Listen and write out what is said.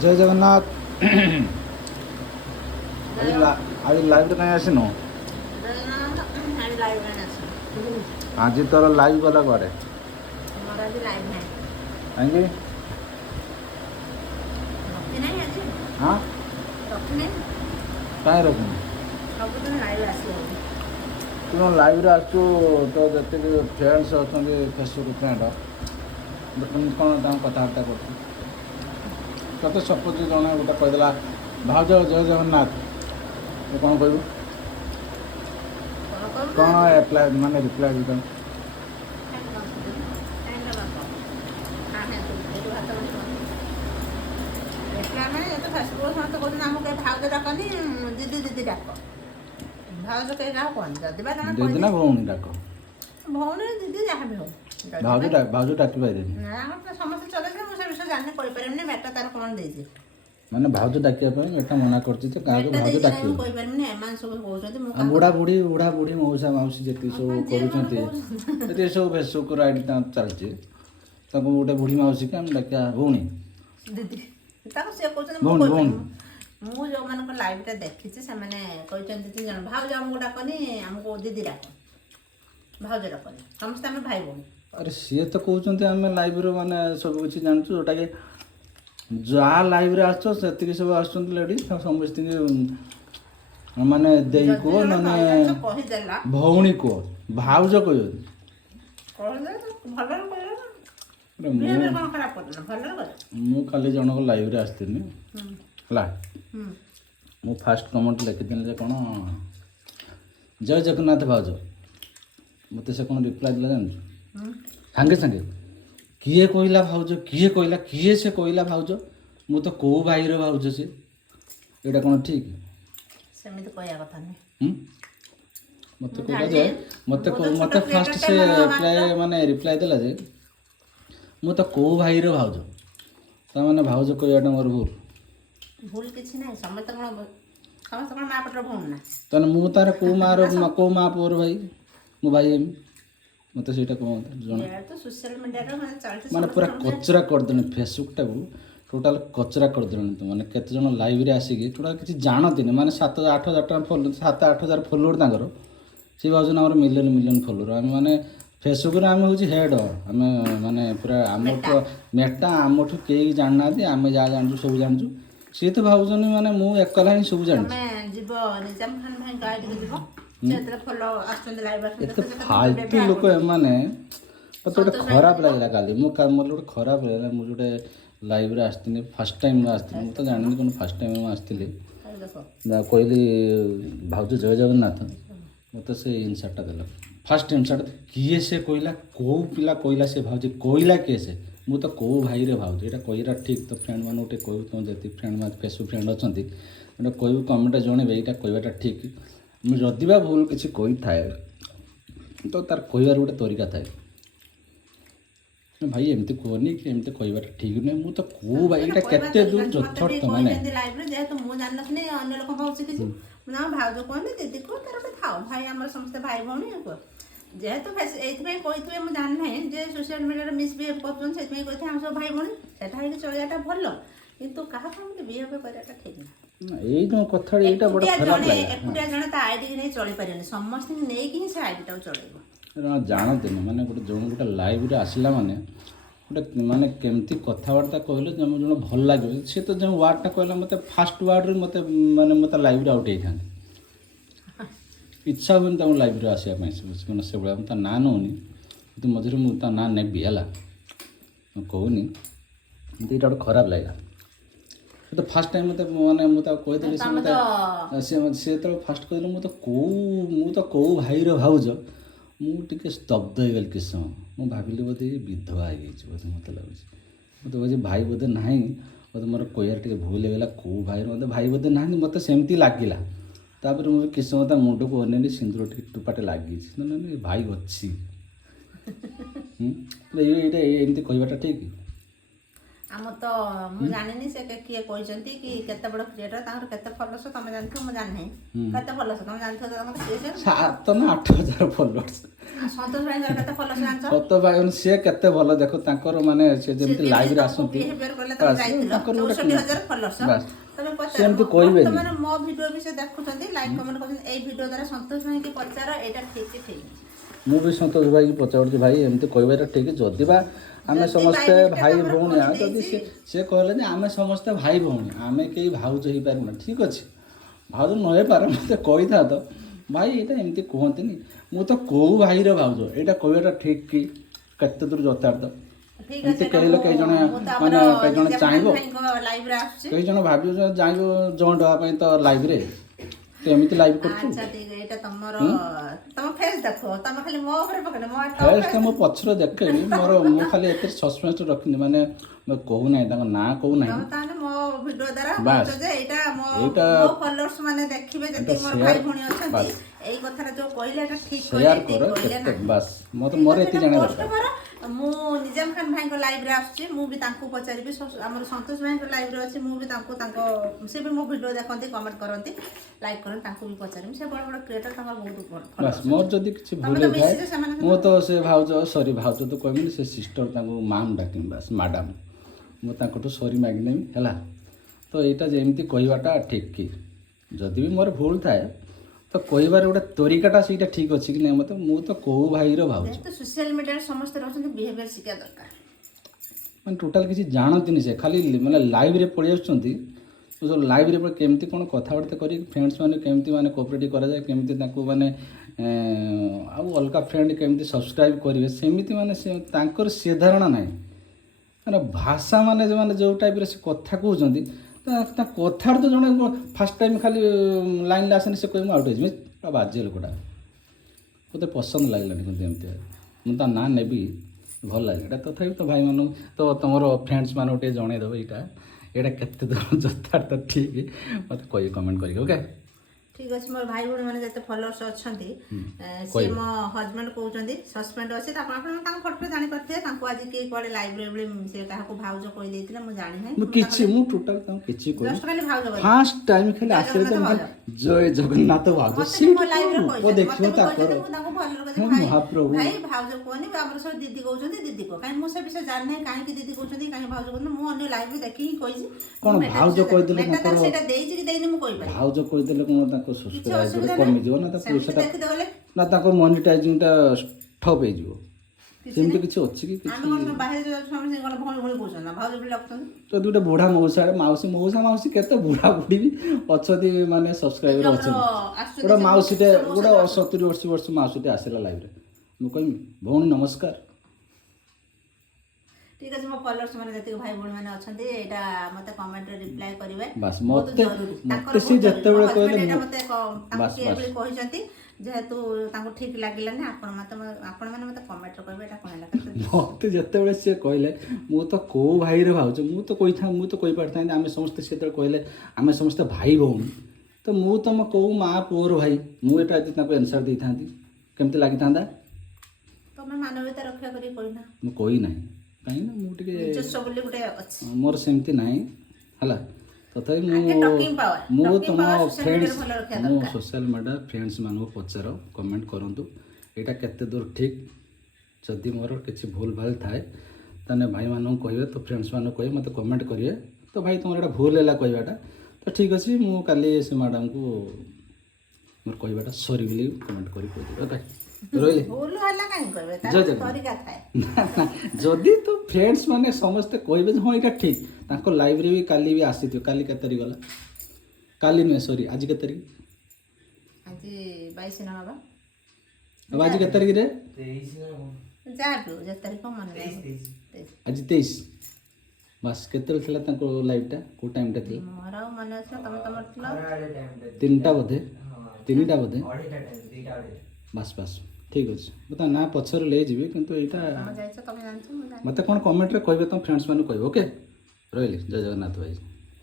जय जगन्नाथ। आज लाइव कहीं आसनु आज तोर लाइव गला करे कहीं हाँ कहीं रखनी तुम लाइव आसु तो जितने फ्रेंड्स अच्छा फेसबुक फ्रेंड तुम कौन कथबार्ता कर तते सपोज जड़े गोटे कहीदेला भाज जय जगन्नाथ तो कौन कहू कौन एप्लाय माने रिप्लाय दी दीदी ना भौणी डाक भौणी दीदी जहाँ भी हो भाज डाकी पारे समस्त चले मुझे विषय जानने कोई पारे मेटा तार कौन दे माने भाज डाकिया मेटा मना करती भाज डाक बुढ़ा बुढ़ी मौसा मौसी जी सब कर सब फेसबुक आईडी चलती गोटे बुढ़ी मौसी के डाकिया भौणी दीदी भौणी भौणी मु जो मान लाइव देखी से कहते जन भाज आमको डाकनी आमको दीदी डाक भाज डाकनी समस्त आम भाई भौणी अरे सी तो कहते आम लाइव माने सब किसी जानूँ जोटा कि जहाँ लाइव आस सब आस लेडीज समस्त माने दे कह ना भौणी कह भाउज मु खाली जनक लाइव आसती मु फास्ट कमेंट लिखिदी कौन जय जगन्नाथ भाउज मत से कौन रिप्लाई दिला जानू सांगे सांगे किए कहला भाउज किए कहला किए से कहला भाउज मु तो कौ भाईर भाउज से यहाँ कौन ठीक सेमिति कहया कथा नहीं मत कहला जे मत मत फास्ट से रिप्लाई माने रिप्लाई देला जे मु तो कौ भाईर भाउज ता माने भाउज कहयाटा मोर भूल किछि नहीं समस्त कोन मां पटर भौण ना तने मु तार को मां पुअर भाई मो भाई एम मत से तो सोशल मीडिया माने पूरा कचरा करदे फेसबुकटा को टोटाल कचरा करदे तो मैंने केते जन लाइव रे आसिक टोटाल किसी जानती माने 7-8 हज़ार फॉलो 7-8 हज़ार फॉलोअर तांकर सी भाजन आम मिलियन मिलियन फॉलोअर आम माने फेसबुक आम हूँ हेड आम माने पूरा आम मेटा आम कई जाना आम जहाँ जानू सब जानू सी तो भावुन माने मु एकला ही सब जान फालतू लोक एमाने मत गोटे खराब लगला काली मोर गोटे खराब लगला मुझे गोटे लाइव रे आसती फास्ट टाइम आसती मुझे जानी कौन फास्ट टाइम आसती कहली भाउज जय जगन्नाथ मत से इनसाटा देला फास्ट इनसाट किए से कहला कौ पिला कहला से भाउज कहला किए से मु तो कौ भाई रे भाउज यहाँ कहला ठीक तो फ्रेंड मैंने गोटे कह तुम जी फ्रेंड फेसबुक फ्रेंड अच्छा गोटे कह कमेंट जनइबे यहाँ कहवाटा ठीक मुझे जदि बा भूल किसी कही थाए तो तार कहबार गोटे तरीका थाए भाई एमती कहनी कि एमती कहबाटा ठीक नहीं मु तो कौ भाई यहाँ केते दूर यथार्थ माने लाइव रे जेहेतु मु जाननथनी अन्य लोक भाउची कि ना भाउज कहनी दीदी को तार गोटे थाओ भाई हमर समस्त भाई भौणी को जेहेतु एइथबे कहितबे मु जान नै जे सोशल मीडिया रे मिसबिहेव करछन सेतबे कहिथे हम सब भाई भौणी सेटा हे चलियाटा भलो किंतु कहा हम बिहेव कराटा ठीक ना एई जो कथा एटा बड़ खराब लागे एकुटिया जण ता आईडी नै चली पारेनी समस्त नै कि से आईडी ता चलेबो जानते माने गोटे जन गोटे लाइव रे आसला माने गोटे माने केमती कथबार्ता कहले जन जन भल लगे सी तो जो वार्डटा कहला मत फास्ट वार्ड रे मत माने मत लाइव रे आउट होता इच्छा हुए तुम लाइव रे आसा मैंने से भाया ना नौनी तो मझे मुझे ना नेबी है कहूनी यहाँ गोटे खराब लगे तो फास्ट टाइम मत माने मुझे कहीदेली सी तो फास्ट कहले मु तो कौ भाईर भाउज मुझे स्तब्ध हो गल किस समय मुझे भाविली बोधे विधवा हो बोधे मत लगुच मत बोझे भाई बोधे ना बोधे मोर कहर टे भूल होगा कौ भाई मत भाई बोधे ना मत सेमती लगिला तापर मुझे किस समय मुंड को अनेली सिंदूर टुपाटे लगी भाई अच्छी ये कहवाटा ठीक आम तो मु जानिनी से किए कहते कि केते बड़ क्रिएटर तांकर केते फॉलोअर्स तमे जानथो मु जान नहीं केते फॉलोअर्स तमे जानथो तांकर से 7 ना 8000 फॉलोअर्स संतोष भाई केते फॉलोअर्स जानछो सत भाई से केते भलो देखो तांकर माने से जेमति लाइव रे आसंती बिहेवियर करले तमे जाइतिलो 64000 फॉलोअर्स तमे पचार सेमति कहबे तमे मो वीडियो भी से देखुछंती लाइक कमेंट करछन ए वीडियो द्वारा संतोष भाई के पचार एटा ठीक कि ठीक मु भी संतोष भाई की पचार भाई एमति कहबे ठीक जदी बा आमे समस्त भाई भौणी जदि से कहले आमे समस्त भाई भौणी आमे कई भाउज ही पारना ठीक अच्छे भाउज नहे पार मत कही था तो भाई ये एमती कहते मु तो कौ भाई भाउज यहाँ कहटा ठीक कि केते दूर यथार्थ एमती कहले कई जन माने कई जन चाहबो कई जन भाभी जाइबो जॉइंट होगा तो लाइव रे तो एमती लाइव करछु अच्छा ठीक है एटा तमरो तम फेस देखो तम खाली मो ऊपर पकड़ मो फेस त मो पछरो देखली मोर मु खाली एते सस्पेंस रखनी माने म कहू नै ताको ना कहू नै ताने मो वीडियो द्वारा बोलछो जे एटा मो फॉलोअर्स माने देखिबे जति मोर भाई भणी अछंती एई कथारा जो कहले एटा ठीक कहले बस मो तो मोर एते जाने दरकार मु निजाम खान भाई को लाइव रे आछी मु भी तांको पचारिबी हमर संतोष भाई को लाइव रे अछि मु भी तांको से भी मो वीडियो देखंती कमेंट करंती लाइक करन तांको भी पचारिबी से बड़ बड़ क्रिएटर तांका बहुत बस मोर जदी किछि भूल जाय मो तो से भाउज सॉरी भाउज तो कहबिनी से सिस्टर तांको माम डाकिम बस मैडम मो तांको तो सॉरी मागिनेमी हला तो एटा जेमती कहवाटा ठीक कि जदि भी मोर भूल थाए तो कहबार गोटे तरीकाटा से ठीक अच्छे कि नहीं मत मु तो कौ भाई भावुँ तो सोशल मीडिया समस्त रहते बिहेवियर शिखा दरकार मैं टोटाल किसी जानती से खाली माने लाइव रे पड़ी आछंती तो लाइव रे केमती कोन कथाबार्ता करी फ्रेंड्स माने केमती माने कोऑपरेट करा जाए केमती ताको माने आ अलगा फ्रेंड केमती सब्सक्राइब करिवे सेमिति माने से तांकर से धारणा नाही माने भाषा माने जो टाइप रे से कथा कहउछंती ता कथार तो जने फास्ट टाइम खाली लाइन आसने से कह आउट हो बाजे लोकटा मत पसंद लगलानी কিন্তু एमती मु ता ना नेबी भल लगे तथापि तो भाई मान तो तुम फ्रेंड्स मान गोटे जनईदेव यहाँ केते दूर यथार्थ ठीक मत कह कमेंट करेंगे ओके ठीक अच्छे मोर भाई भौणी मैंने जिते फॉलोअर्स अच्छा सी मो हजबैंड कहते सस्पेंड अच्छे फटो जानी पारे आज किए कड़े लाइब्रेरी से क्या भाउज कहीदे मुझे जानी टोटल फर्स्ट टाइम खाली आसे जय जगन्नाथ भाउज देखियो महाप्रभु भाई भाउज कहनी आम सब दीदी कहते दीदी को कहीं मुझे विषय जानी ना कहीं दीदी कहते कहीं भाउज कहते मुझे लाइव देखी कही कौन भाउज कहीदेले भाउज कहीदेले कौन सब्सक्राइबर कमी जो ना पैसा ना ताको मोनेटाइजिंगटा ठप हे जो सेमती किछि अछि कि किछि हम कोन बाहर जो सामने से कोन भोल भोल बोसन ना भाउज भी लगतन तो दुटा बूढ़ा मौसा मौसी केते बूढ़ा बुढ़ी भी अछती माने सब्सक्राइबर अछि गोटा मौसीटे गोटा 70 वर्ष मौसीटे आसेला लाइव रे मु कहि भौणी नमस्कार ठीक है मो फॉलोअर्स माने जति भाई भौणी माने अछंती एटा मते कमेंट रे रिप्लाई करिवे बस मते से जत्ते बेले कहले मते ताको केबली कहिसंती जेहेतु ताको ठीक लागिलानी आपण माने मते कमेंट रे कहबे एटा कोन लागत मते जत्ते बेले से कहले मु तो को भाई रे भाउज मु तो कहि पारथां आमे समस्त सेते कहले आमे समस्त भाई भौणी तो मु तम को मां पोर भाई मु एटा ताको आंसर दै थांती केमते लागि थांदा तमे मानवता रक्षा करी कहिना मु कहि नाही कहीं ना मु टिके मोर सेमती नाही हला तथापि मु तुम फ्रेंड्स मो सोशल मीडिया फ्रेंड्स मान पचार कमेंट करंतु एटा केते दूर ठीक जदि मोर किसी भूल भाल थाए ताने भाई मान कहे तो फ्रेंड्स मान कहे मत कमेंट करिए तो भाई तुम एटा भूल है कहवाटा तो ठीक अच्छे मु काली से मैडम को मोर कहवाटा सॉरी बोली कमेंट करी कह ओके जदि तो फ्रेंड्स माने समस्ते कहबे हाँ यहाँ ठीक ताको लाइव रे भी काली भी आसी काली के तारीख गला काली नुहे सॉरी आज के तारीख आज 22 ना बाबा अब आज के तारीख रे 23 जा भी जे तारीख को मन आज 23 बस केते थिला ताको लाइव टा को टाइम टा थिला मोरा मन আছে तमर थिला 3टा बोधे 3टा बोधे बस बस ठीक अच्छे बता ना पछर ले जी किंतु यहाँ मत कौन कमेंट रे कहबे तुम फ्रेंड्स मान कह ओके रही जय जगन्नाथ भाई।